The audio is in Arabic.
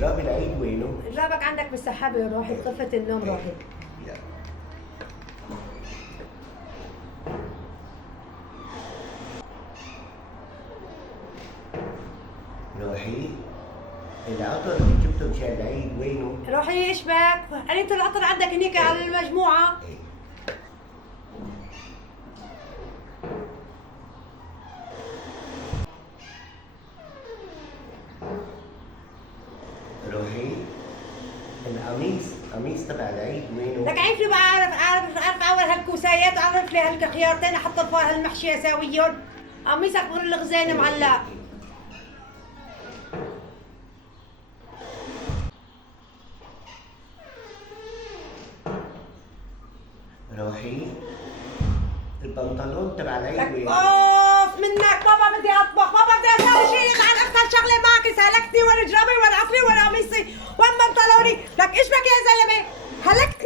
جراب العيد وينه؟ جرابك عندك بالسحابة روحي بغرفة النوم روحي. يلا. روحي العطر اللي جبته مشان العيد وينه؟ روحي ايش بك؟ قريت العطر عندك هنيك على المجموعة. إيه. روحي القميص تبع العيد وينه؟ لك عرفني بقى اعرف اول هالكوسايات وعرف لي هالخيارتين احط فيها هالمحشي اساويهم. قميصك غير الغزين معلق. روحي البنطلون تبع العيد لك وينه؟ اوف منك بابا بدي اطبخ، بابا بدي اسوي شيء عن اكثر شغله معك سهلكتني ولا جرابي ولا عطري ولا قميصي وين بنطلوني، لك ايش بك يا زلمه؟ هلكت